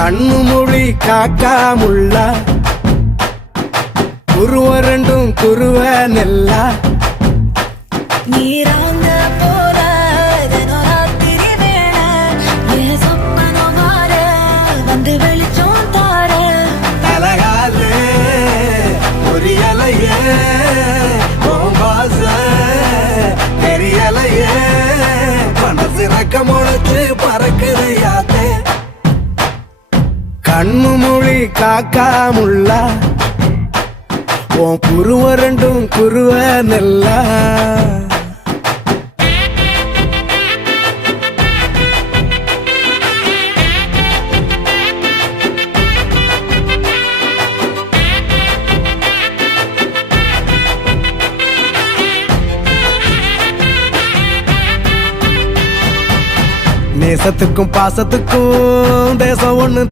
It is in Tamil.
கண்ணு மொழி காக்காமுள்ள குருவ ரெண்டும் குருவ நெல்லா நீராங்க போற ராத்திரி வேள என் சொப்பனம் மாற வந்து வெளிச்சம் தார அழகாலே ஒரு இலையே பாச தெரியலையே மனசு ரக்க முளைச்சு பறக்குதையாத்தே கண்ணு மொழி காக்காமுள்ள உன் குருவ ரெண்டும் குருவ நெல்லா நேசத்துக்கும் பாசத்துக்கும் தேசம் ஒண்ணு